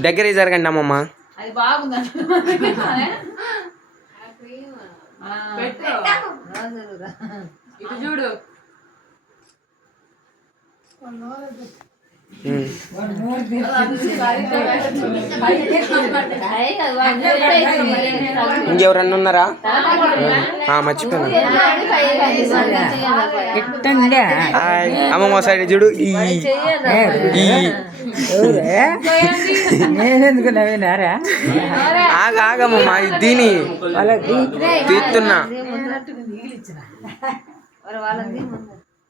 దగ్గర జరగండి అమ్మమ్మ. అది ఇటు చూడు. ఇంకెవరన్నా ఉన్నారా? ఆ, మర్చిపోయాను. అమ్మమ్మ సైడ్ చూడు ఈ నేనెందుకు నవ్వినారా? ఆగ ఆగమ్మమ్మ దీని తీస్తున్నా.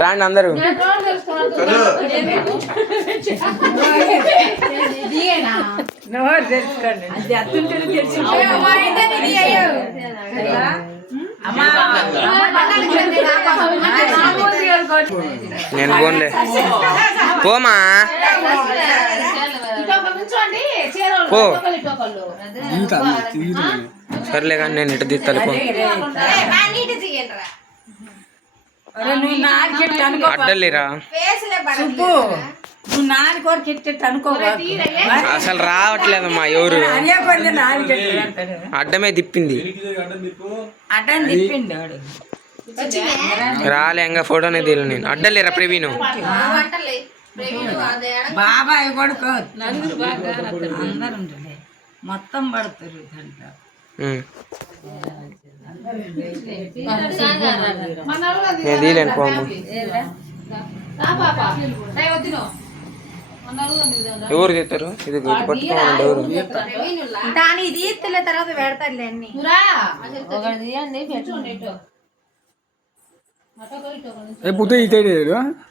రాండి అందరూ. నేను పోన్లే. పోమా? పో. సర్లే కానీ నేను ఇటు తీస్తాను పో. నువ్వు నాలుగెట్టు అనుకో. అడ్డలేరా? సుబ్బు నువ్వు నాలుగు వరకు ఎట్టెట్టు అనుకో అసలు రావట్లేదమ్మా ఎవరు? అడ్డమే తిప్పింది. అడ్డం తిప్పిండు వాడు. రాలే. ఇంకా ఫోటోనే తీయలే నేను. అడ్డలేరా ప్రవీణ్? బాబాయ్ కొడుకు. అందరు మొత్తం పడుతారు దాంట్లో నేను తీయలేను ఇదా. ఎవరు తీస్తారు? ఇది ఎవరు? దాని ఇది తర్వాత పెడతాడులే అన్ని. తీయండి, పెట్టుకోండి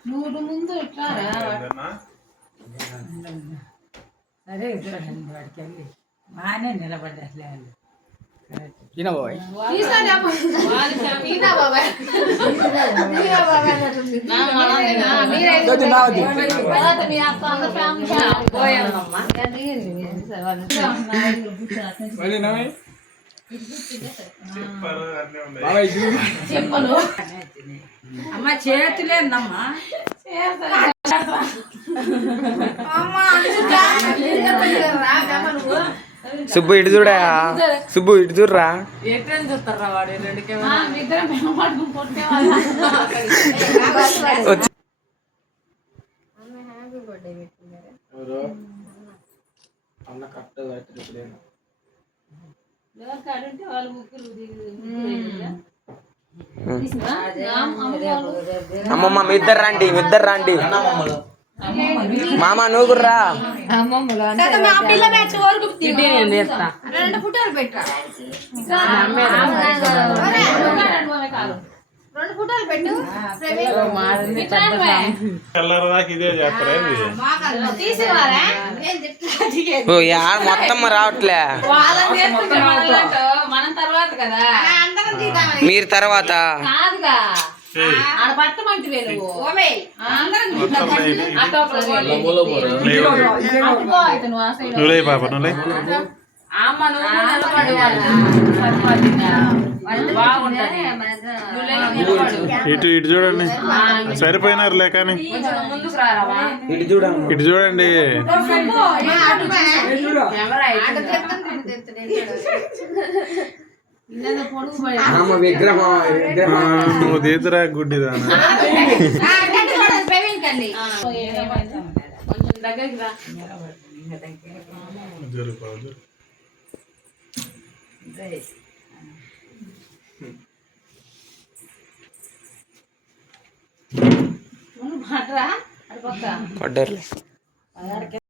నువ్వు ఇటు ముందు ఇట్లారా అదే వెళ్ళి బాగానే నిలబడ్డారులే అమ్మ. ఈయన బాబాయ్. అమ్మ చేతులేందమ్మా సుబ్బు ఇటు చూడా సుబ్బు ఇటు చూడరా. అమ్మమ్మ మీ ఇద్దరు రండి మీ ఇద్దరు రండి. మామ నువ్వు మొత్తం రావట్లే. మీరు తర్వాత. నువ్వులే పాప ఇటు ఇటు చూడండి. సరిపోయినారులే కానీ. ఇటు చూడండి. అమ్మ విగ్రహం నువ్వు తీతురా గుడ్డిదానా పడ్డారులే